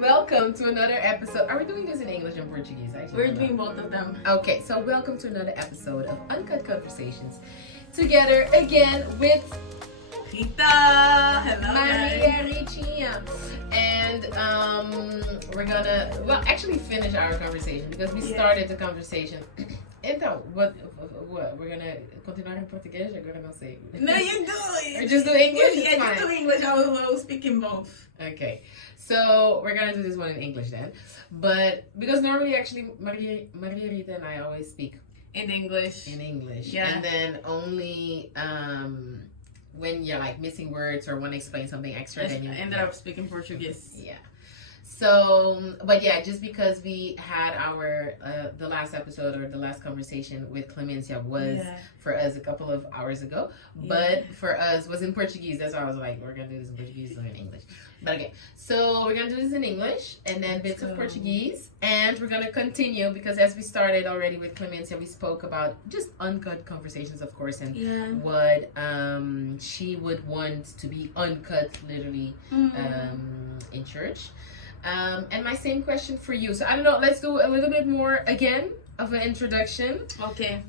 Welcome to another episode. Are we doing this in English and Portuguese? We're doing both of them. Okay, so welcome to another episode of Uncut Conversations. Together again with Rita. Hello, Maria Richinha. And we're gonna, actually finish our conversation because we started the conversation. Então, what? We're gonna continuar em português? Agora não sei. No, you do it. Or just do English? Yeah, just do English. I will speak in both. Okay, so we're gonna do this one in English then. But because normally, actually, Maria, Rita, and I always speak in English. Yeah. And then only when you're like missing words or want to explain something extra, then you ended up speaking Portuguese. Yeah. So, but yeah, just because we had our the last episode or the last conversation with Clemencia was for us a couple of hours ago, but for us was in Portuguese. That's why I was like, we're gonna do this in Portuguese or in English. But okay, so we're gonna do this in English and then bits of Portuguese, and we're gonna continue because as we started already with Clemencia, we spoke about just uncut conversations, of course, and what she would want to be uncut, literally, in church. And my same question for you. So I don't know, let's do a little bit more again of an introduction. Okay.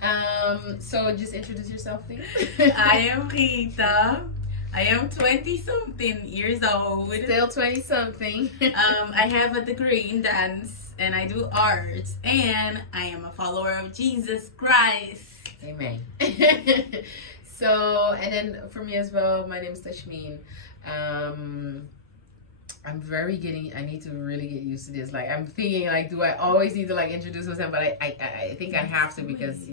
So just introduce yourself, please. I am Rita. I am 20-something years old. Still 20-something. I have a degree in dance and I do arts, and I am a follower of Jesus Christ. Amen. So, and then for me as well, my name is Tashmness. I need to really get used to this. Like, I'm thinking, like, do I always need to, like, introduce myself? But I think I have to because,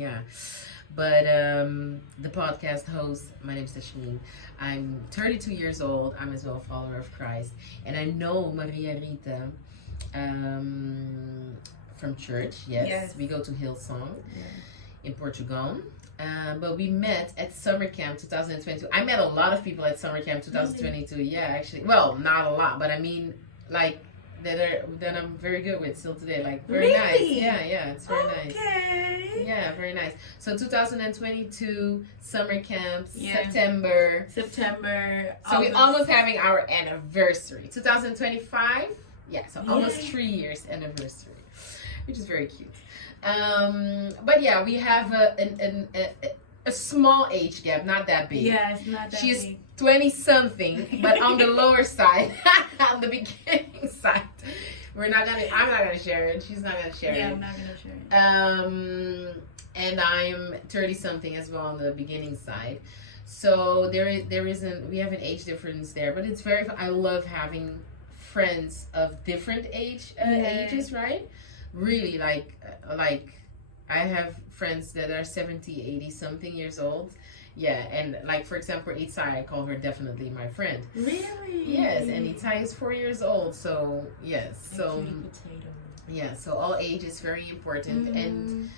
But the podcast host, my name is Tashmness. I'm 32 years old. I'm as well a follower of Christ. And I know Maria Rita from church. Yes. We go to Hillsong in Portugal. But we met at summer camp 2022. I met a lot of people at summer camp 2022. Really? Yeah, actually. Well, not a lot, but I mean, like, that I'm very good with still today. Like, very nice. Yeah, it's very nice. Okay. Yeah, very nice. So 2022 summer camp, September. So we're almost having our anniversary. 2025. Yeah, so almost 3 years anniversary, which is very cute. But yeah, we have a small age gap, not that big. Yeah, it's not that She's big. 20-something, but on the lower side, on the beginning side. I'm not gonna share it. She's not gonna share it. Yeah, I'm not gonna share it. And I'm 30-something as well on the beginning side. So we have an age difference there, but it's I love having friends of different ages, right? Really, like I have friends that are 70, 80 something years old. Yeah, and like, for example, Itai, I call her definitely my friend. Really? Yes, and Itai is 4 years old, so yes. So yeah, so all age is very important. And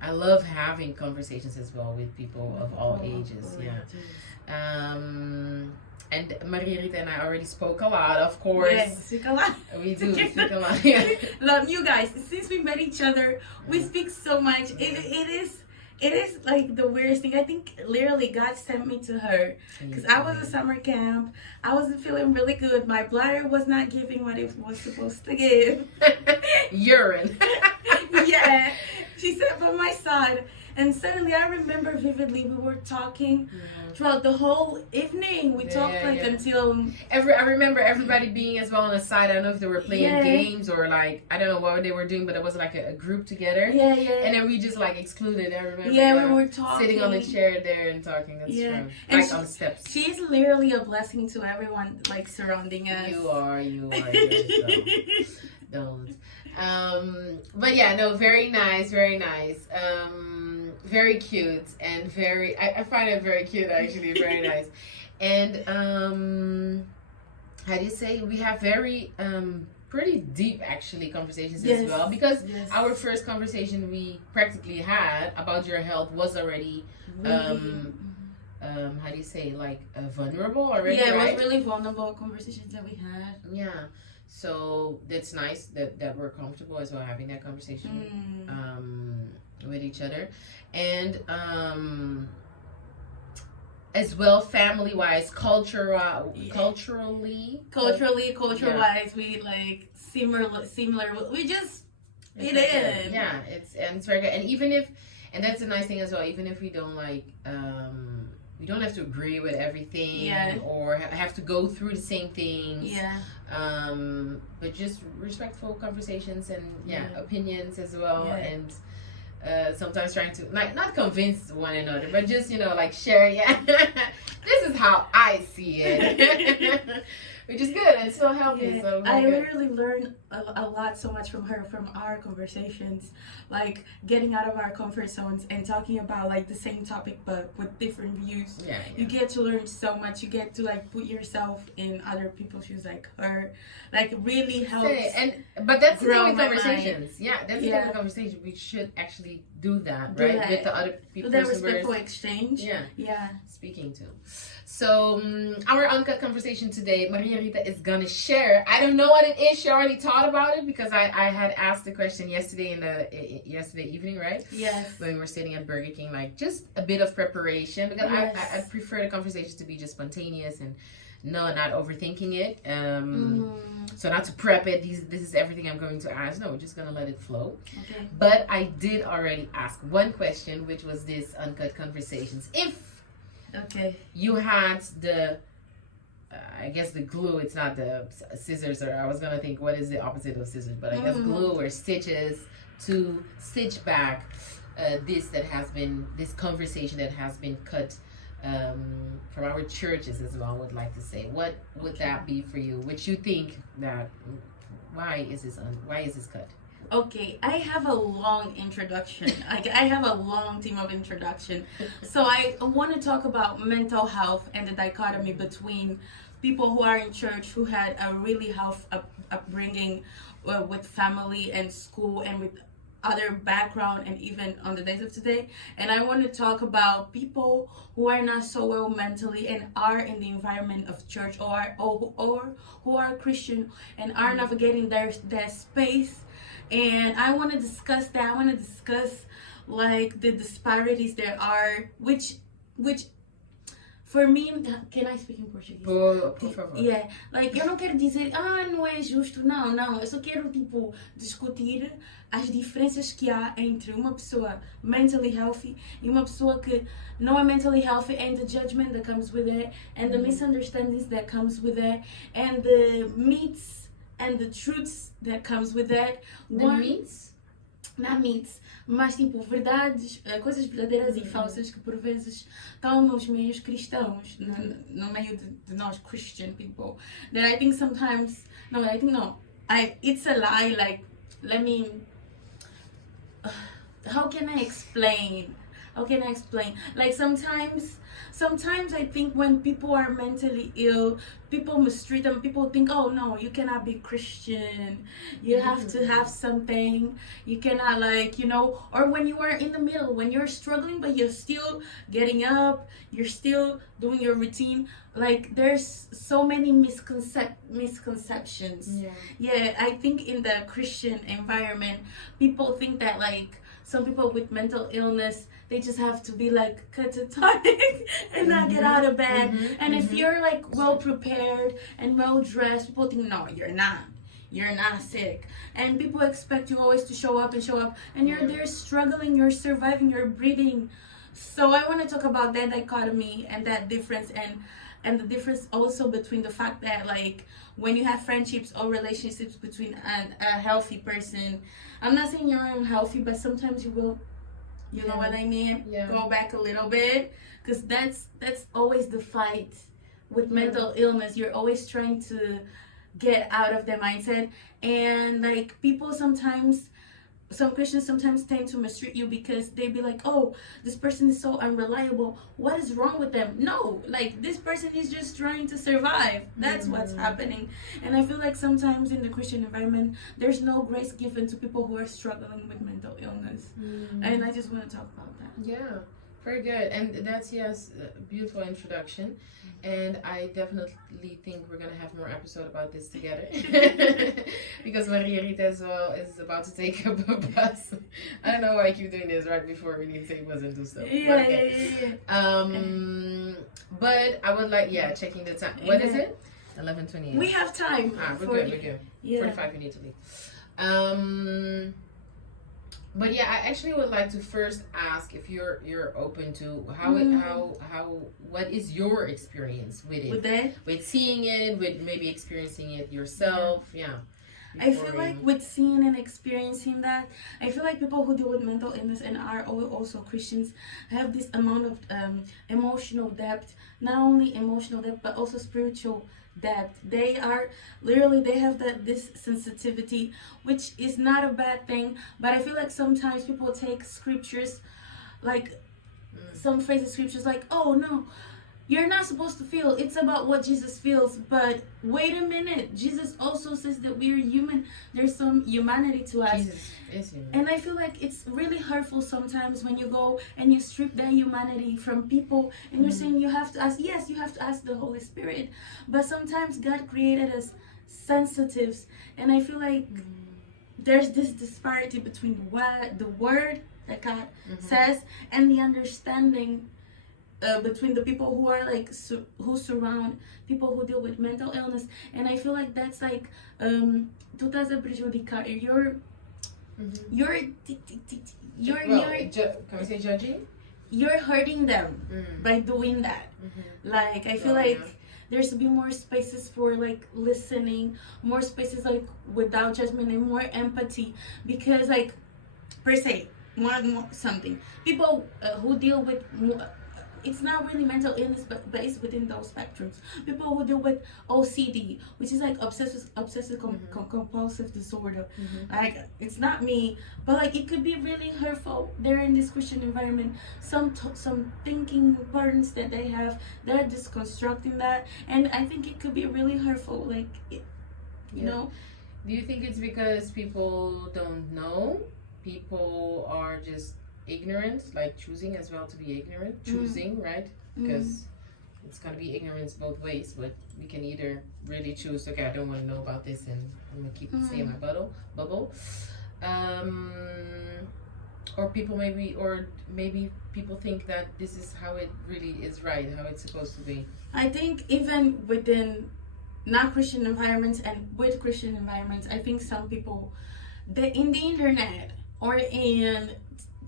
I love having conversations as well with people of all ages. And Maria Rita and I already spoke a lot, of course. Yes, speak a lot. We do speak a lot. Yeah. Love you guys. Since we met each other, we speak so much. It is like the weirdest thing. I think literally God sent me to her because I was at summer camp. I wasn't feeling really good. My bladder was not giving what it was supposed to give. Urine. Yeah. She sat by my side. And suddenly, I remember vividly, we were talking throughout the whole evening. We talked until... I remember everybody being as well on the side. I don't know if they were playing games or like, I don't know what they were doing, but it was like a group together. Yeah. And then we just like excluded. I remember. Yeah, we were talking. Sitting on the chair there and talking. That's true. And like on the steps. She's literally a blessing to everyone like surrounding us. You are. Don't. But yeah, no, very nice. Very cute and I find it very cute actually, very nice. And how do you say, we have very pretty deep actually conversations as well, because our first conversation we practically had about your health was already how do you say, like vulnerable already, it right? was really vulnerable conversations that we had. Yeah, so that's nice that we're comfortable as well having that conversation with each other. And as well, family-wise, culture-wise, we like similar. We just fit in. Yeah, it's very good. And even if, and that's a nice thing as well. Even if we don't like, we don't have to agree with everything, or have to go through the same things. Yeah. But just respectful conversations and opinions as well, and sometimes trying to like not convince one another, but just like share. Yeah, this is how I see it, which is good and so healthy. Yeah. So I literally learned a lot so much from her, from our conversations, like getting out of our comfort zones and talking about like the same topic but with different views. You get to learn so much. You get to like put yourself in other people's shoes, like her, like really helps. But that's the thing with conversations. Yeah, that's the thing with conversation. We should actually do that, right? With the other people. That respectful exchange. Yeah. Speaking to. So our uncut conversation today, Maria Rita is gonna share. I don't know what it is. She already thought about it because I had asked the question yesterday yesterday evening, right? Yes. When we were sitting at Burger King, like just a bit of preparation because I prefer the conversation to be just spontaneous and not overthinking it. So not to prep it. This is everything I'm going to ask. No, we're just gonna let it flow. Okay. But I did already ask one question, which was this uncut conversations. If you had the, I guess the glue, it's not the scissors, or I was going to think, what is the opposite of scissors? But I guess glue or stitches to stitch back this conversation that has been cut from our churches as well, I would like to say. What would that be for you? Which you think that, why is this cut? Okay, I have a long introduction. I have a long team of introduction. So I want to talk about mental health and the dichotomy between people who are in church, who had a really health upbringing with family and school and with other background, and even on the days of today. And I want to talk about people who are not so well mentally and are in the environment of church, or who are Christian and are navigating their space. And I want to discuss that. I want to discuss like the disparities there are, which for me, can I speak in Portuguese? Por favor. Yeah, like eu não quero dizer, não é justo, não, eu só quero tipo discutir as diferenças que há entre uma pessoa mentally healthy e uma pessoa que não é mentally healthy, and the judgment that comes with it, and the misunderstandings that comes with it, and the myths and the truths that comes with that. Not myths, mas tipo verdades, coisas verdadeiras e falsas que por vezes estão nos meios cristãos, no meio de nós Christian people. That I think sometimes, it's a lie. Like, how can I explain? Like sometimes I think when people are mentally ill, people mistreat them. People think, oh no, you cannot be Christian. You have to have something. You cannot or when you are in the middle, when you're struggling, but you're still getting up, you're still doing your routine. Like there's so many misconceptions. Yeah, I think in the Christian environment, people think that like some people with mental illness, they just have to be like catatonic and not get out of bed. And if you're like well prepared and well dressed, people think, no, you're not sick. And people expect you always to show up, and you're there struggling, you're surviving, you're breathing. So I want to talk about that dichotomy and that difference, and the difference also between the fact that like when you have friendships or relationships between a healthy person, I'm not saying you're unhealthy, but sometimes you will, you know what I mean? Go back a little bit, because that's always the fight with mental illness. You're always trying to get out of the mindset, and like people sometimes, some Christians sometimes tend to mistreat you because they be like, oh, this person is so unreliable, what is wrong with them? No, like this person is just trying to survive. That's what's happening. And I feel like sometimes in the Christian environment, there's no grace given to people who are struggling with mental illness. And I just want to talk about that. Yeah, very good. And that's a beautiful introduction. And I definitely think we're gonna have more episode about this together. Because Maria Rita as well is about to take up a bus. I don't know why I keep doing this right before we need to take bus and do stuff. But I would like, checking the time. What is it? 11:28. We have time. We're good. 45 we need to leave. But yeah, I actually would like to first ask if you're open to what is your experience with it? With seeing it, with maybe experiencing it yourself. I feel like with seeing and experiencing that, I feel like people who deal with mental illness and are also Christians have this amount of emotional depth, not only emotional depth but also spiritual depth. They have this sensitivity, which is not a bad thing, but I feel like sometimes people take scriptures, like some phrases scriptures like, oh no, you're not supposed to feel, it's about what Jesus feels. But wait a minute, Jesus also says that we're human. There's some humanity to us. Jesus is human. And I feel like it's really hurtful sometimes when you go and you strip their humanity from people and you're saying you have to ask. Yes, you have to ask the Holy Spirit, but sometimes God created us sensitives, and I feel like there's this disparity between what the word that God says and the understanding between the people who are like who surround people who deal with mental illness. And I feel like that's like tu estás a prejudicar can we say judging? You're hurting them by doing that. Like I feel like there should be more spaces for like listening, more spaces like without judgment and more empathy, because like per se something people who deal with it's not really mental illness, but it's within those spectrums. People who deal with OCD, which is like obsessive compulsive disorder. Like it's not me, but like it could be really hurtful. They're in this Christian environment. Some thinking patterns that they have, they're disconstructing that, and I think it could be really hurtful. Like, you know. Do you think it's because people don't know? People are just ignorant, like choosing as well to be ignorant, right? Because it's gonna be ignorance both ways, but we can either really choose, okay, I don't want to know about this and I'm gonna keep staying in my bubble, or people maybe people think that this is how it really is, right, how it's supposed to be. I think even within not Christian environments and with Christian environments, I think some people in the internet or in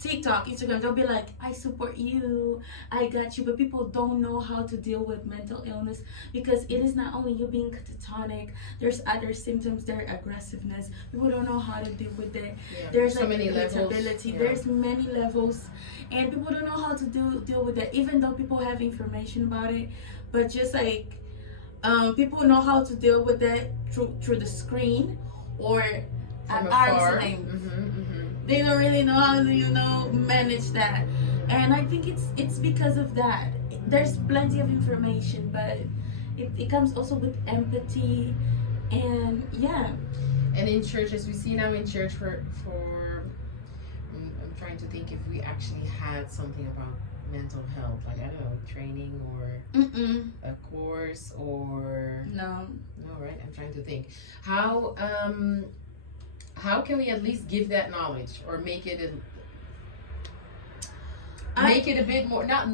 TikTok, Instagram, they'll be like, I support you, I got you, but people don't know how to deal with mental illness, because it is not only you being catatonic, there's other symptoms, there's aggressiveness, people don't know how to deal with it, there's so like irritability, there's many levels, and people don't know how to deal with it, even though people have information about it, but just like people know how to deal with it through the screen or at arm's length. They don't really know how to, manage that. And I think it's because of that. There's plenty of information, but it comes also with empathy and And in church, as we see now in church for I'm trying to think if we actually had something about mental health, like I don't know, training or a course or no, right? I'm trying to think how can we at least give that knowledge or make it a bit more not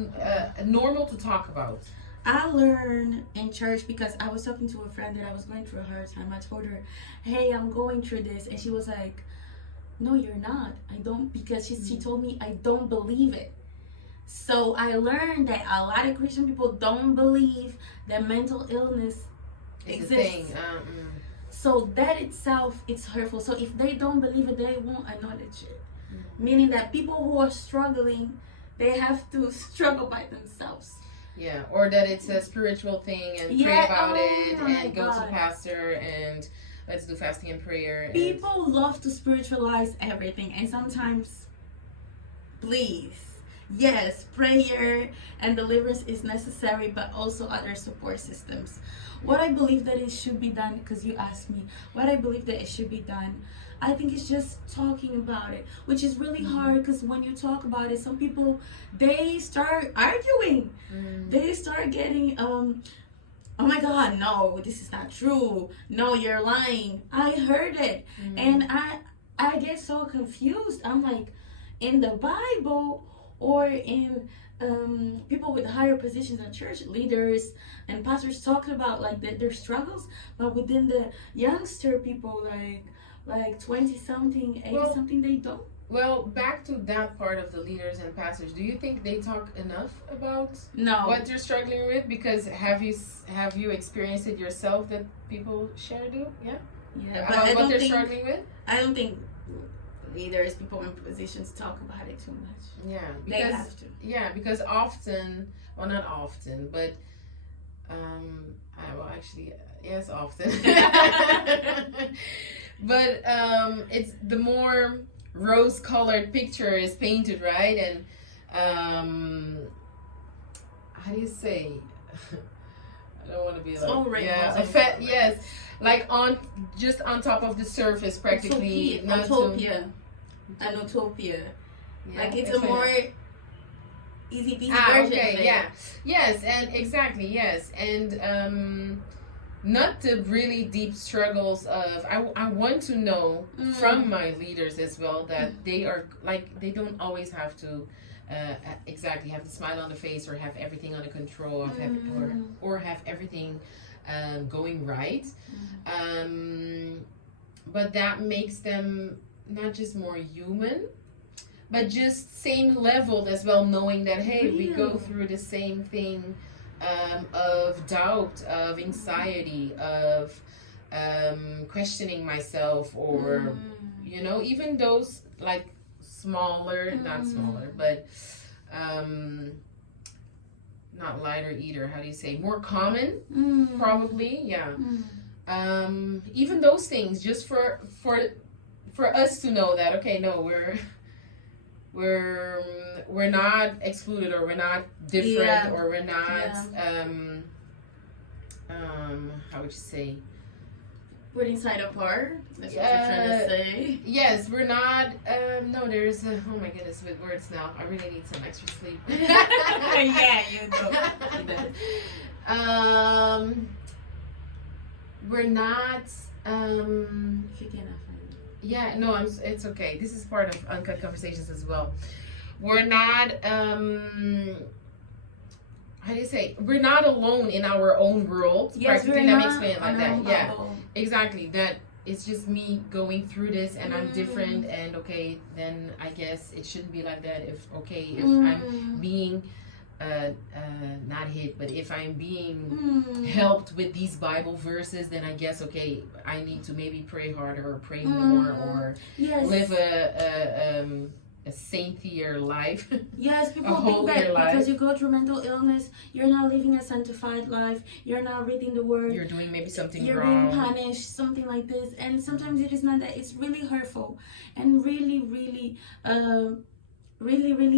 normal to talk about? I learned in church because I was talking to a friend that I was going through a hard time. I told her, hey, I'm going through this, and she was like, no, you're not. I don't, because she told me I don't believe it. So I learned that a lot of Christian people don't believe that mental illness exists. So that itself, it's hurtful. So if they don't believe it, they won't acknowledge it. Meaning that people who are struggling, they have to struggle by themselves. Yeah, or that it's a spiritual thing and pray about it and go to pastor and let's do fasting and prayer. People love to spiritualize everything, and sometimes, please, yes, prayer and deliverance is necessary, but also other support systems. what I believe that it should be done, because you asked me what I believe that it should be done, I think it's just talking about it, which is really hard, because when you talk about it, some people, they start arguing. They start getting oh my God, no, this is not true. No, you're lying. I heard it. And I get so confused. I'm like, in the Bible or in people with higher positions at church, leaders and pastors, talking about like their struggles, but within the youngster people, like 20 something, 80 something, they don't. Well, back to that part of the leaders and pastors. Do you think they talk enough about what they're struggling with? Because have you experienced it yourself that people share Yeah, about what they're struggling with? I don't think leaders, people in positions, talk about it too much. Yeah, because, they have to. Yeah, because often, well, not often, but yes, often. But it's the more rose-colored picture is painted, right? And how do you say? I don't want to be like yes, like on top of the surface, practically. An utopia. Yeah, like it's a more easy peasy version. Okay, yeah, yes, and exactly, yes, and not the really deep struggles of I want to know from my leaders as well that they are like, they don't always have to exactly have the smile on the face or have everything under control or have everything going right, but that makes them not just more human, but just same level as well, knowing that hey, we go through the same thing of doubt, of anxiety, of questioning myself, or you know, even those like smaller, not smaller, but not lighter either, how do you say, more common, probably, even those things, just for us to know that okay, no, we're not excluded, or we're not different, or we're not how would you say, we're inside apart. That's what you're trying to say. Yes, we're not no, there's oh my goodness, with words now, I really need some extra sleep. Yeah, you do. We're not if you cannot find it. Yeah, no, it's okay. This is part of Uncut Conversations as well. We're not, how do you say? We're not alone in our own world. Yes, we're not. Let me explain it like that. Yeah, bubble. Exactly. That it's just me going through this, and I'm different, and okay, then I guess it shouldn't be like that. If I'm being not hit, but if I'm being helped with these Bible verses, then I guess okay, I need to maybe pray harder or pray more, or live a saintlier life. Yes, people think that because you go through mental illness, you're not living a sanctified life, you're not reading the word, you're doing maybe something you're wrong, being punished, something like this. And sometimes it is not that. It's really hurtful and really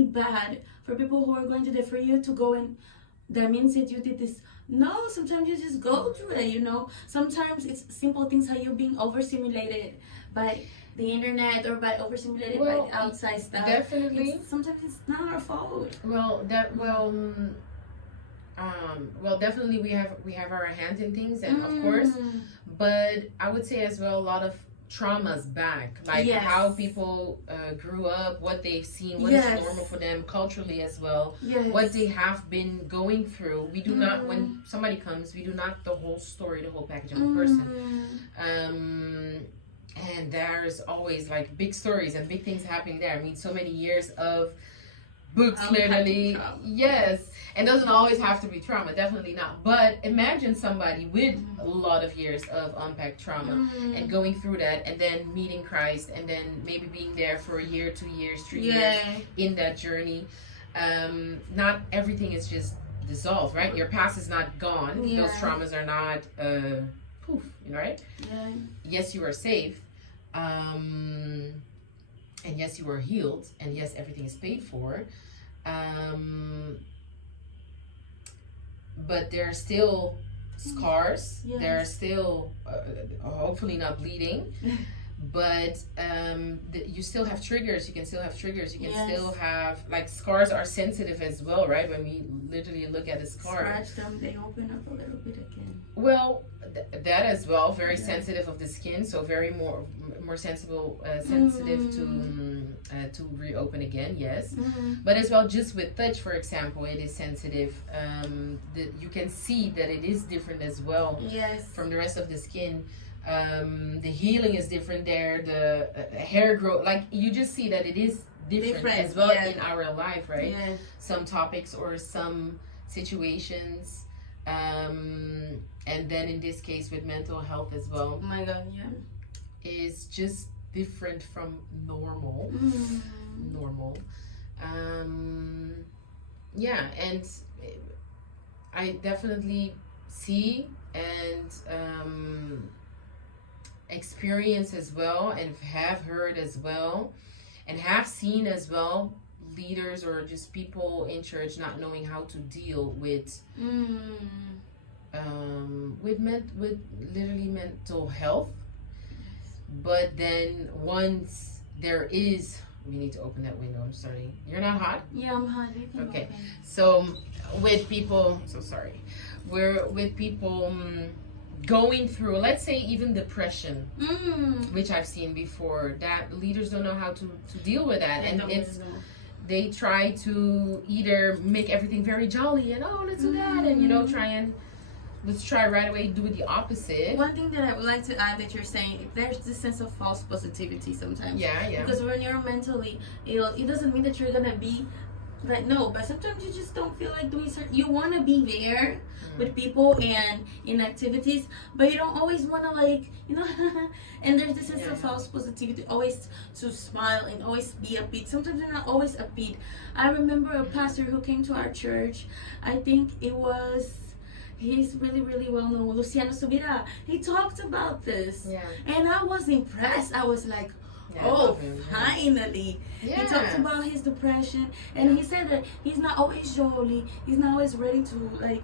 bad for people who are going to for you to go and that means that you did this. No, sometimes you just go through it, you know. Sometimes it's simple things, how you're being overstimulated by the internet or by overstimulated by the outside stuff. Definitely. Sometimes it's not our fault. Definitely we have our hands in things, and of course, but I would say as well a lot of traumas back, like how people grew up, what they've seen, what is normal for them culturally as well, what they have been going through. We do not, when somebody comes, we do not the whole story, the whole package of a person. And there's always like big stories and big things happening there. I mean, so many years of books, literally. Yes. And doesn't always have to be trauma, definitely not. But imagine somebody with a lot of years of unpacked trauma and going through that, and then meeting Christ, and then maybe being there for a year, 2 years, 3 years in that journey. Not everything is just dissolved, right? Your past is not gone. Those traumas are not poof, right? Yes, you are safe. And yes, you are healed, and yes, everything is paid for. But there are still scars. Yes. They're still hopefully not bleeding. But you still have triggers. You can still have triggers. You can still have, like, scars are sensitive as well, right? When we literally look at a scar, scratch them, they open up a little bit again. Well, that as well. Very sensitive of the skin, so very more sensitive to reopen again. Yes, but as well, just with touch, for example, it is sensitive. You can see that it is different as well. Yes, from the rest of the skin. The healing is different there. The hair growth, like, you just see that it is different as well in our life, right? Yeah. Some topics or some situations, and then in this case with mental health as well. Oh my God, yeah. Is just different from normal. Normal. Yeah, and I definitely see and experience as well, and have heard as well, and have seen as well, leaders or just people in church not knowing how to deal with literally mental health. But then once there is, we need to open that window. I'm sorry. You're not hot? Yeah, I'm hot. Okay. So with people, we're with people going through, let's say, even depression, which I've seen before, that leaders don't know how to deal with that. And they try to either make everything very jolly and, let's do that, and let's try right away do the opposite. One thing that I would like to add that you're saying, there's this sense of false positivity sometimes. Yeah. Because when you're mentally ill, it doesn't mean that you're gonna be like, no, but sometimes you just don't feel like doing certain, you want to be there with people and in activities, but you don't always want to, like, and there's this sense of false positivity, always to smile and always be upbeat. Sometimes you're not always upbeat. I remember a pastor who came to our church, I think he's really, really well known, Luciano Subirá. He talked about this, and I was impressed. I was like, finally. He talked about his depression, and he said that he's not always jolly, he's not always ready to, like,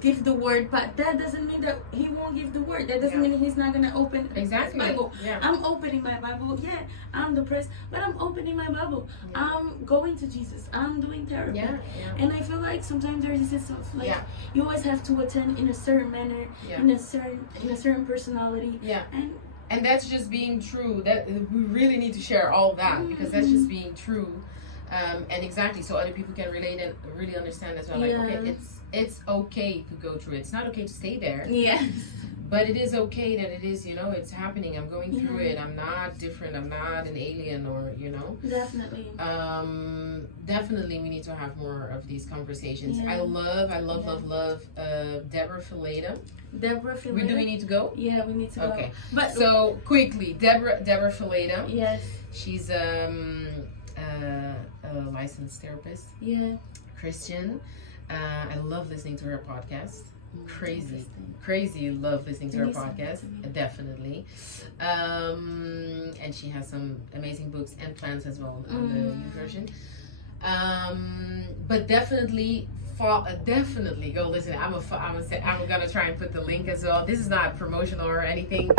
give the word, but that doesn't mean that he won't give the word. That doesn't mean he's not gonna open his Bible. I'm opening my Bible. I'm depressed, but I'm opening my Bible. I'm going to Jesus. I'm doing therapy. And I feel like sometimes there's this sense of, like, you always have to attend in a certain manner, in a certain personality. And that's just being true. That we really need to share all that, because that's just being true. And exactly, so other people can relate and really understand as well. Like, okay, it's okay to go through it. It's not okay to stay there. But it is okay that it is, it's happening. I'm going through it. I'm not different. I'm not an alien, or, Definitely. Definitely we need to have more of these conversations. I love Debra Fileta. Debra Fileta. Do we need to go? Yeah, we need to go. Okay. But so quickly, Debra Fileta. Yes. She's a licensed therapist. Christian. I love listening to her podcast. Crazy love listening to her podcast. Definitely. And she has some amazing books and plans as well on the new version. But definitely go listen. I'm gonna try and put the link as well. This is not promotional or anything,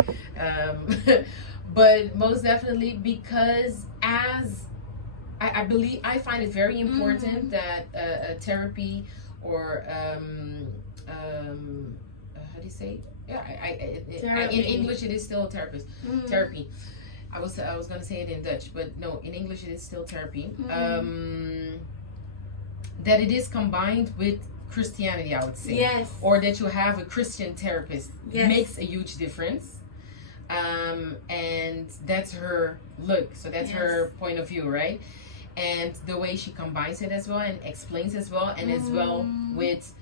but most definitely, because as I believe, I find it very important that therapy, or how do you say? In English it is still a therapist. Therapy. I was gonna say it in Dutch, but no, in English it is still therapy. That it is combined with Christianity, I would say. Or that you have a Christian therapist makes a huge difference. And that's her look. So that's her point of view, right? And the way she combines it as well and explains as well, and as well with,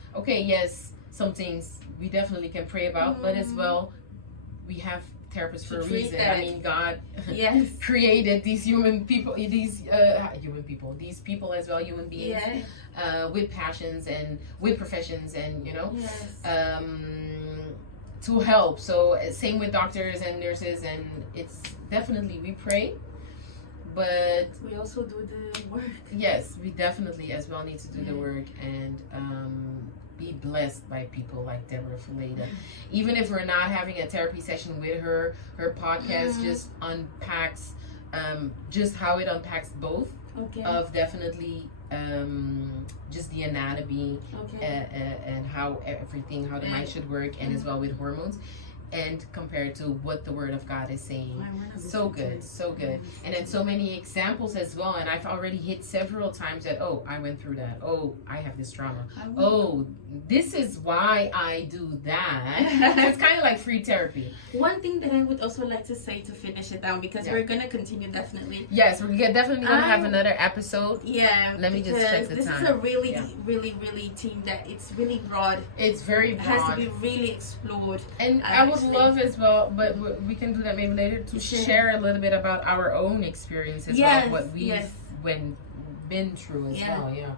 some things we definitely can pray about, but as well, we have therapists for a reason. I mean, God created these human people, these people as well, human beings, with passions and with professions, and to help. So same with doctors and nurses, and it's definitely, we pray, but we also do the work. Yes, we definitely as well need to do the work, and be blessed by people like Debra, Fileta. Even if we're not having a therapy session with her, her podcast just unpacks just how it unpacks both of definitely just the anatomy and how everything, how the mind should work, and as well with hormones, and compared to what the Word of God is saying. So good, so good. And then so many examples as well. And I've already hit several times that, oh, I went through that. Oh, I have this trauma. Oh, this is why I do that. It's kind of like free therapy. One thing that I would also like to say to finish it down, because we're going to continue definitely. Yes, we're definitely going to have another episode. Yeah. Let me just check the time. This is a really, really theme that it's really broad. It's very broad. It has to be really explored. And I would love as well, but we can do that maybe later, to share a little bit about our own experience as well, what we've been through as well. Yeah.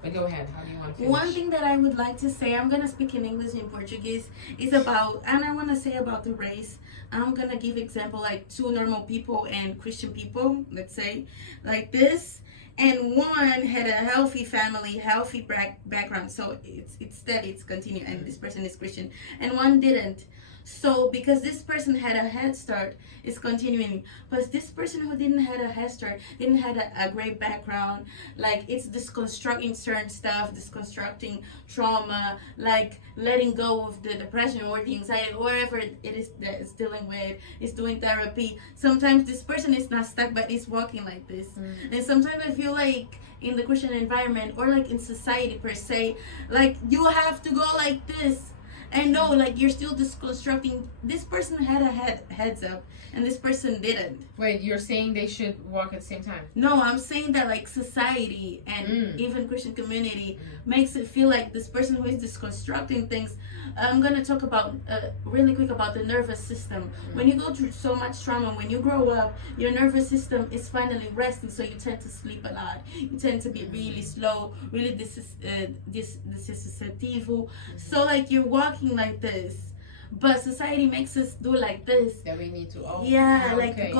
But go ahead. How do you want to finish? One thing that I would like to say, I'm going to speak in English and Portuguese, is about, and I want to say about the race. I'm going to give example like two normal people and Christian people, let's say, like this. And one had a healthy family, healthy background, so it's steady, it's continued, and this person is Christian, and one didn't. So because this person had a head start, it's continuing. But this person who didn't have a head start, didn't have a great background, like it's disconstructing certain stuff, disconstructing trauma, like letting go of the depression or the anxiety, whatever it is that it's dealing with, is doing therapy. Sometimes this person is not stuck, but is walking like this. And sometimes I feel like in the Christian environment, or like in society per se, like you have to go like this. And no, like you're still disconstructing. This person had a heads up, and this person didn't. Wait, you're saying they should walk at the same time? No, I'm saying that like society and even Christian community makes it feel like this person who is disconstructing things. I'm gonna talk about really quick about the nervous system. When you go through so much trauma, when you grow up, your nervous system is finally resting, so you tend to sleep a lot. You tend to be really slow, really disassociative. So like you're walking like this, but society makes us do like this. That we need to. Go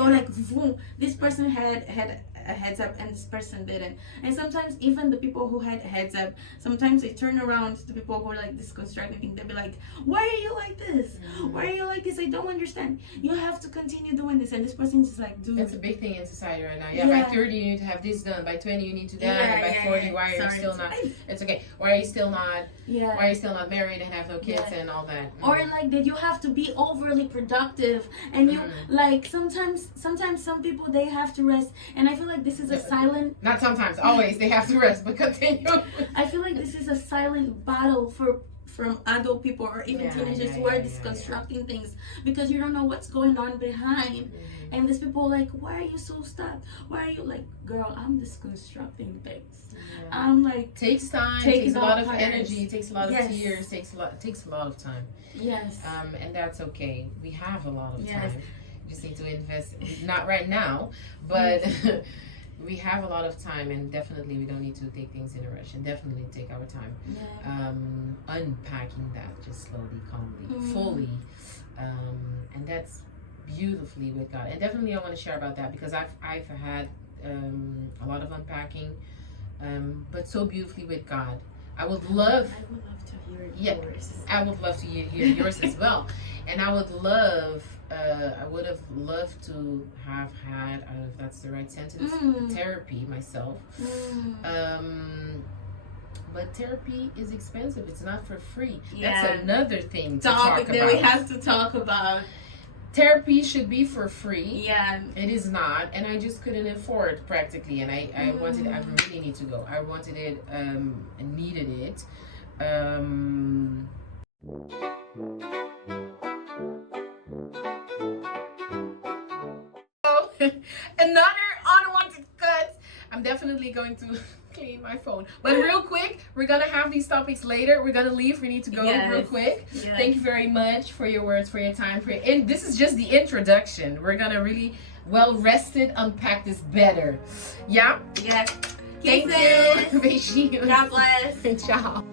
like boom. This person had a heads up, and this person didn't. And sometimes even the people who had heads up, sometimes they turn around to the people who are like disconstructing things. They'll be like, "Why are you like this? Why are you like this? I don't understand. You have to continue doing this." And this person is like, "Dude, that's a big thing in society right now. Yeah, by 30 you need to have this done. By 20 you need to that. And by 40, why are you still not? It's okay. Why are you still not? Why are you still not married and have no kids and all that? Or like that you have to be overly productive, and you like sometimes some people, they have to rest, and I feel like this is a silent. Not sometimes, always they have to rest. But continue. I feel like this is a silent battle from adult people or even teenagers who are disconstructing things, because you don't know what's going on behind. And these people are like, "Why are you so stuck? Why are you like, girl? I'm disconstructing things." I'm like, takes time, takes a lot of energy, takes a lot of tears, takes a lot of time. Yes. And that's okay. We have a lot of time. You just need to invest. Not right now, but we have a lot of time, and definitely we don't need to take things in a rush, and definitely take our time. Unpacking that just slowly, calmly, fully, and that's beautifully with God. And definitely I want to share about that, because I've had a lot of unpacking, but so beautifully with God. I would love to hear yours. I would love to hear yours as well. And I would have loved to have had, I don't know if that's the right sentence, therapy myself. But therapy is expensive. It's not for free. That's another thing to talk about. That we have to talk about. Therapy should be for free. Yeah. It is not. And I just couldn't afford practically. And I wanted it. I really need to go. I wanted it and needed it. Another unwanted cut. I'm definitely going to clean my phone. But real quick, we're going to have these topics later. We're going to leave. We need to go real quick. Thank you very much for your words, for your time. And this is just the introduction. We're going to really well-rested unpack this better. Yeah? Yeah. Thank you. God bless. Ciao.